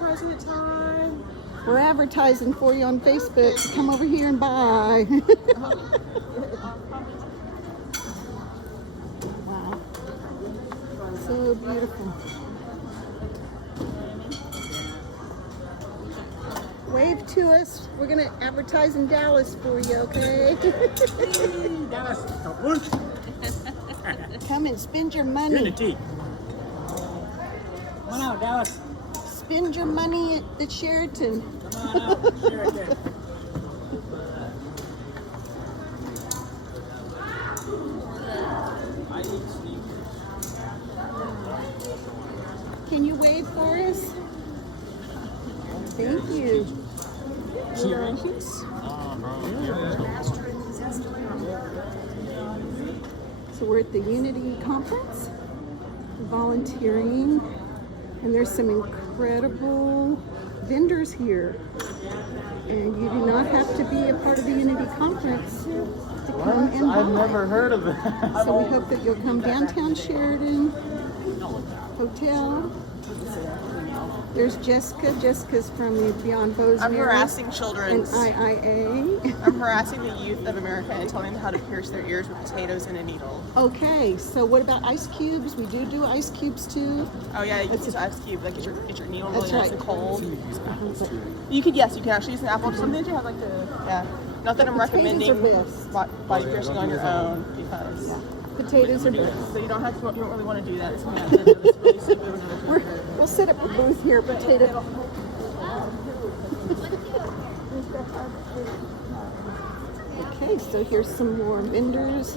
advertising time. We're advertising for you on Facebook. Come over here and buy. Wow. So beautiful. Wave to us. We're going to advertise in Dallas for you, okay? Dallas, lunch. Come and spend your money. Unity. Come on out, Dallas. Spend your money at the Sheraton. Come on out, Sheraton. Can you wave for us? Thank you. Cheers. So we're at the Unity Conference, volunteering, and there's some incredible vendors here. And you do not have to be a part of the Unity Conference to come and buy. I've never heard of it. So we hope that you'll come downtown Sheraton Hotel. There's Jessica. Jessica's from the Beyond Bozeman. I'm harassing And children's. IIA. I'm harassing the youth of America and telling them how to pierce their ears with potatoes and a needle. Okay, so what about ice cubes? We do ice cubes too. Oh yeah, you can use ice cube. Like get your needle really That's nice right. and cold. You could you can actually use an apple. Something that you have like the Not that I'm Potatoes recommending are best. body piercing on your own because Potatoes are best. so you don't really want to do that. It's something that's really stupid. We'll set up a booth here, potato. Okay, so here's some more vendors.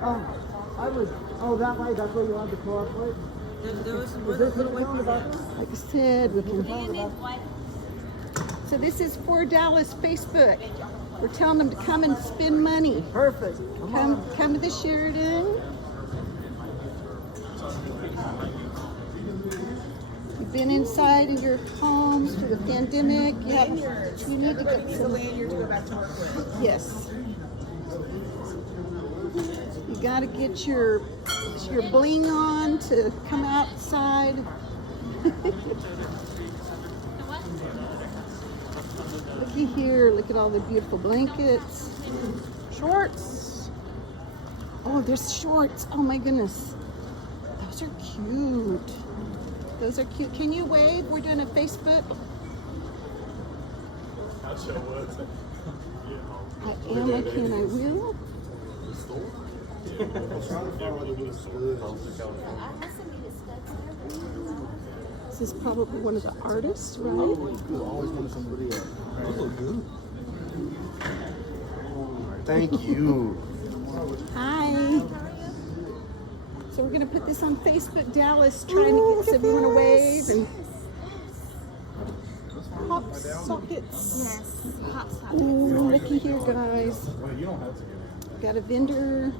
That way, that's where you want to cooperate? Like I said, we can. So this is for Dallas Facebook. We're telling them to come and spend money. Perfect. Come to the Sheraton. You've been inside in your homes for the pandemic. You need to get some lanyard to go back to work with. Yes. You got to get your bling on to come outside. Looky here, look at all the beautiful blankets. Shorts. Oh, there's shorts. Oh my goodness. Those are cute. Those are cute. Can you wave? We're doing a Facebook. I am, I can, I will. This is probably one of the artists, right? Always wanted somebody else. Thank you. Hi. So we're gonna put this on Facebook Dallas, trying to get some. You want to wave and pop sockets. Yes, hot sauce. Ooh, looky here, guys. Got a vendor.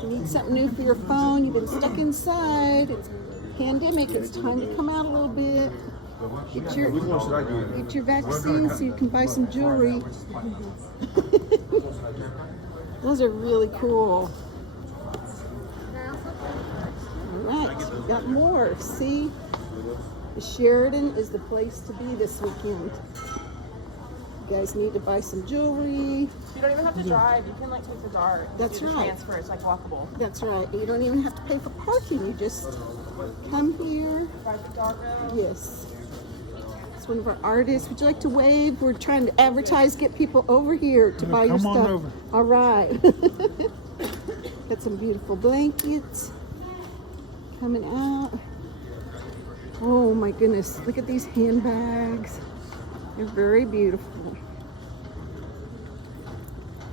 You need something new for your phone. You've been stuck inside. It's pandemic. It's time to come out a little bit. Get your vaccine so you can buy some jewelry. Those are really cool. All right, we got more. See, the Sheraton is the place to be this weekend. You guys need to buy some jewelry. You don't even have to drive. You can like take the dart. That's do the right. Transfer. It's like walkable. That's right. You don't even have to pay for parking. You just come here. Ride the dart rail. Yes. It's one of our artists. Would you like to wave? We're trying to advertise, get people over here to buy your come stuff. on over. All right. Got some beautiful blankets coming out. Oh my goodness. Look at these handbags. They're very beautiful.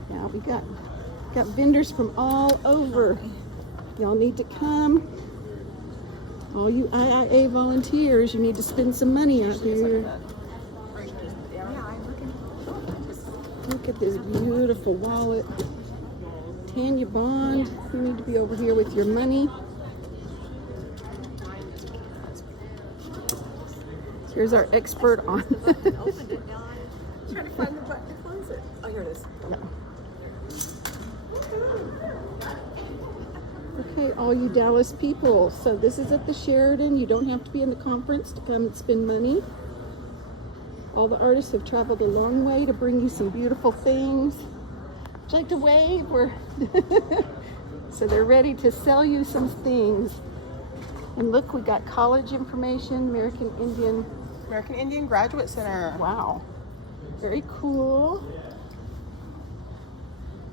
Now we got vendors from all over. Y'all need to come. All you IIA volunteers, you need to spend some money out here. Look at this beautiful wallet. Tanya Bond, you need to be over here with your money. Here's our expert on. Opened it now. I'm trying to find the button to close it. Oh, here it is. Okay, all you Dallas people. So this is at the Sheraton. You don't have to be in the conference to come and spend money. All the artists have traveled a long way to bring you some beautiful things. Would you like to wave? So they're ready to sell you some things. And look, we got college information, American Indian Graduate Center. Wow, very cool.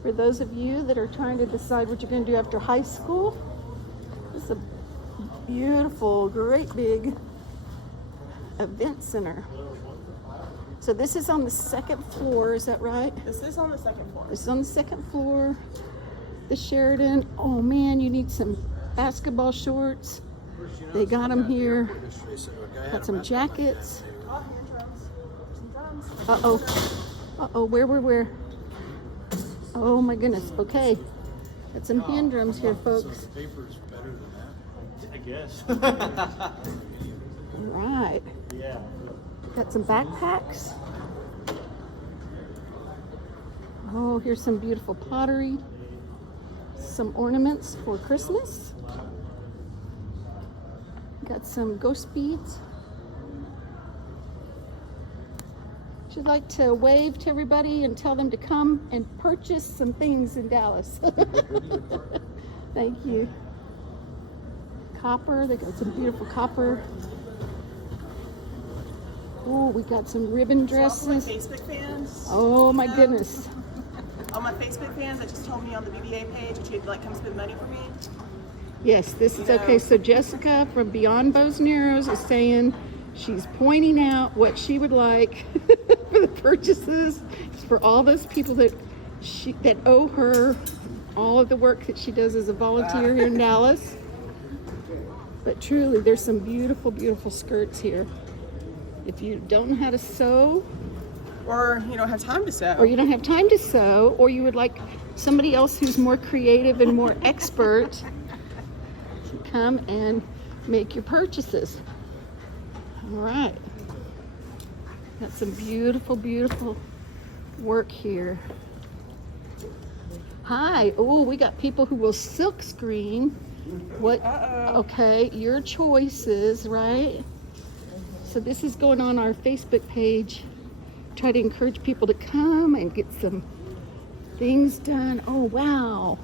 For those of you that are trying to decide what you're going to do after high school, this is a beautiful, great big event center. So this is on the second floor, is that right? This is on the second floor. This is on the second floor. The Sheraton. Oh man, you need some basketball shorts. They got them here. Got some jackets. Oh, here, drums. Some drums. Uh-oh, where? Oh my goodness, okay. Got some hand drums here, folks. Paper's better than that. I guess. All right. Yeah. Got some backpacks. Oh, here's some beautiful pottery. Some ornaments for Christmas. Got some ghost beads. Would you like to wave to everybody and tell them to come and purchase some things in Dallas? Thank you. Copper, they got some beautiful copper. Oh, we got some ribbon So also my dresses. Facebook fans. Oh my goodness. All my Facebook fans that just told me on the BBA page that you'd like come spend money for me. Yes, this is okay. So Jessica from Beyond Bows and Arrows is saying she's pointing out what she would like for the purchases. It's for all those people that owe her all of the work that she does as a volunteer here in Dallas. But truly, there's some beautiful, beautiful skirts here. If you don't know how to sew, Or you don't have time to sew. or you don't have time to sew, or you would like somebody else who's more creative and more expert to come and make your purchases. All right. Got some beautiful, beautiful work here. Hi. Oh, we got people who will silk screen. What? Okay, your choices, right? So this is going on our Facebook page. Try to encourage people to come and get some things done. Oh, wow.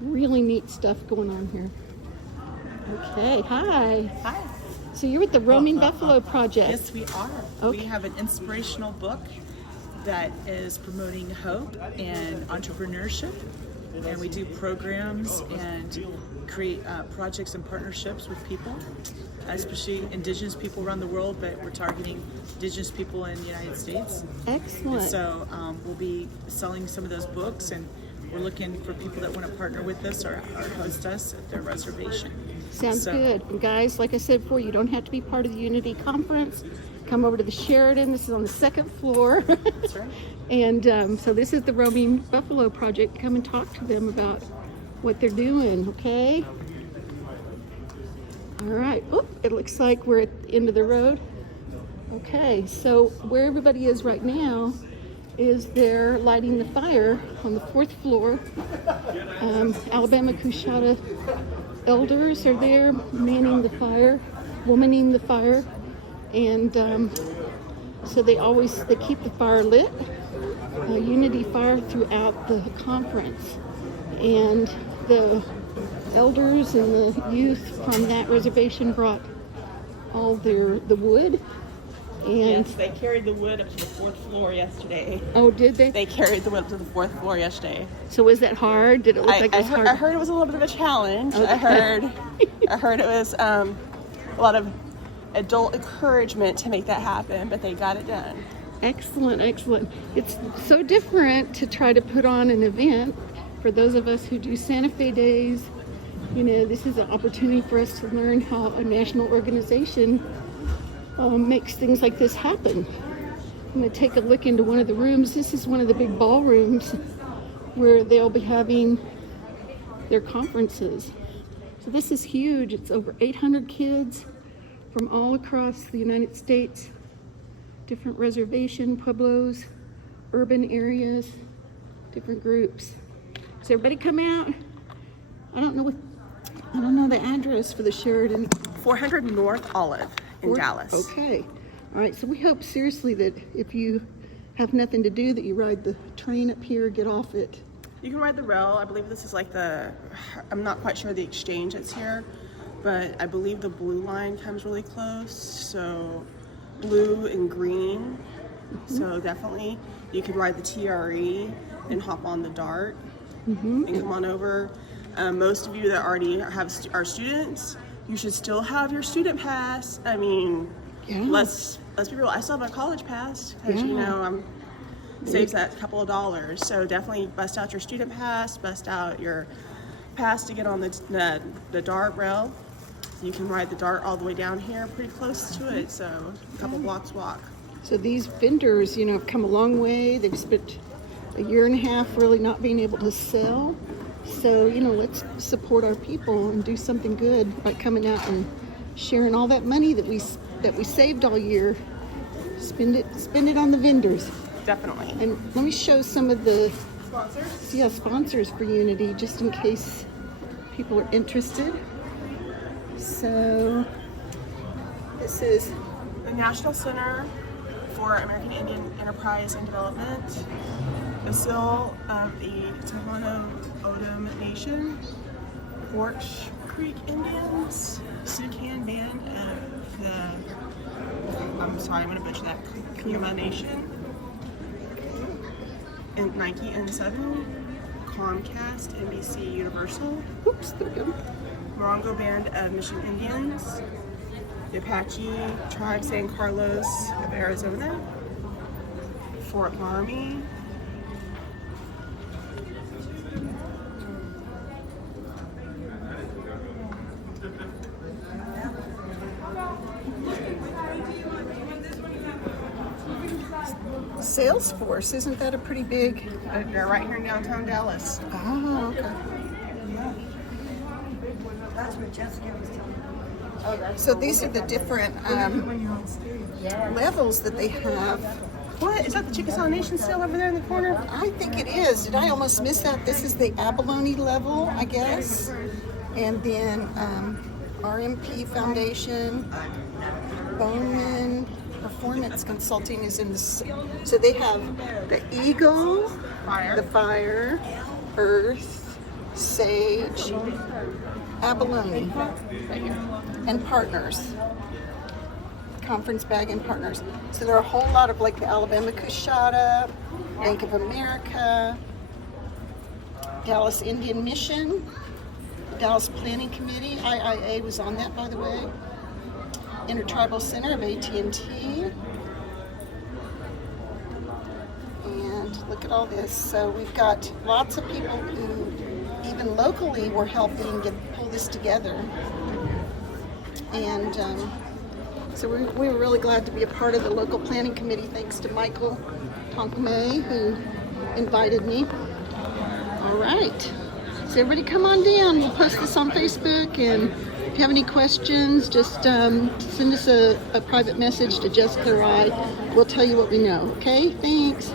Really neat stuff going on here. Okay, hi. Hi. So you're with the Roaming Buffalo Project. Yes, we are. Okay. We have an inspirational book that is promoting hope and entrepreneurship. And we do programs and create projects and partnerships with people, especially indigenous people around the world, but we're targeting indigenous people in the United States. Excellent. And so we'll be selling some of those books, and we're looking for people that want to partner with us or host us at their reservation. Sounds So- good. And guys, like I said before, you don't have to be part of the Unity Conference. Come over to the Sheraton. This is on the second floor. That's right. And so this is the Roaming Buffalo Project. Come and talk to them about what they're doing, okay? All right. Oop, it looks like we're at the end of the road. Okay, so where everybody is right now is they're lighting the fire on the fourth floor. Alabama Coushatta elders are there manning the fire, womaning the fire. And so they keep the fire lit, Unity Fire, throughout the conference. And the elders and the youth from that reservation brought all the wood. And Yes, they carried the wood up to the fourth floor yesterday. oh, did they? They carried the wood up to the fourth floor yesterday. So was that hard? Did it look like it was hard? I heard it was a little bit of a challenge. Okay. I heard it was a lot of adult encouragement to make that happen, but they got it done. Excellent, excellent. It's so different to try to put on an event for those of us who do Santa Fe Days. You know, this is an opportunity for us to learn how a national organization makes things like this happen. I'm going to take a look into one of the rooms. This is one of the big ballrooms where they'll be having their conferences. So this is huge. It's over 800 kids from all across the United States, different reservation, pueblos, urban areas, different groups. So everybody come out. I don't know what I don't know the address for the Sheridan. 400 North Olive in Dallas. Okay. All right. So we hope seriously that if you have nothing to do, that you ride the train up here, get off it. You can ride the rail. I believe this is like I'm not quite sure the exchange that's here, but I believe the blue line comes really close. So blue and green. So definitely you could ride the TRE and hop on the DART and come on over. Most of you that already are students, you should still have your student pass. I mean, let's be real. I still have a college pass because saves that couple of dollars. So definitely bust out your student pass, bust out your pass to get on the DART rail. You can ride the DART all the way down here, pretty close to it. So a couple blocks walk. So these vendors, have come a long way. They've spent a year and a half really not being able to sell. So, let's support our people and do something good by coming out and sharing all that money that we saved all year. Spend it on the vendors. Definitely. And let me show some of the Sponsors? sponsors for Unity, just in case people are interested. So this is The National Center for American Indian Enterprise and Development, the Seal of the Tohono O'odham Nation, Orch Creek Indians, Siouxcan Band of the, I'm sorry, I'm going to butcher that, Kuyama Nation, and Nike N7, Comcast, NBC Universal, oops, there we go. Morongo Band of Mission Indians, the Apache Tribe San Carlos of Arizona, Fort Laramie, Salesforce, isn't that a pretty big? they're right here in downtown Dallas. Oh, okay. So these are the different levels that they have. What? Is that the Chickasaw Nation still over there in the corner? I think it is. Did I almost miss that? This is the abalone level, I guess. And then RMP Foundation, Bowman Performance Consulting is in this. So they have the Eagle, the Fire, Earth, Sage, Abalone, right here, and Partners. Conference Bag and Partners. So there are a whole lot of like the Alabama Cushata, Bank of America, Dallas Indian Mission, Dallas Planning Committee. IIA was on that, by the way. Intertribal Center of AT&T. And look at all this. So we've got lots of people who even locally were helping pull this together. And so we were really glad to be a part of the local planning committee, thanks to Michael Tonkame, who invited me. All right. So everybody come on down. We'll post this on Facebook, and if you have any questions, just send us a private message to Jessica or I. We'll tell you what we know. Okay? Thanks.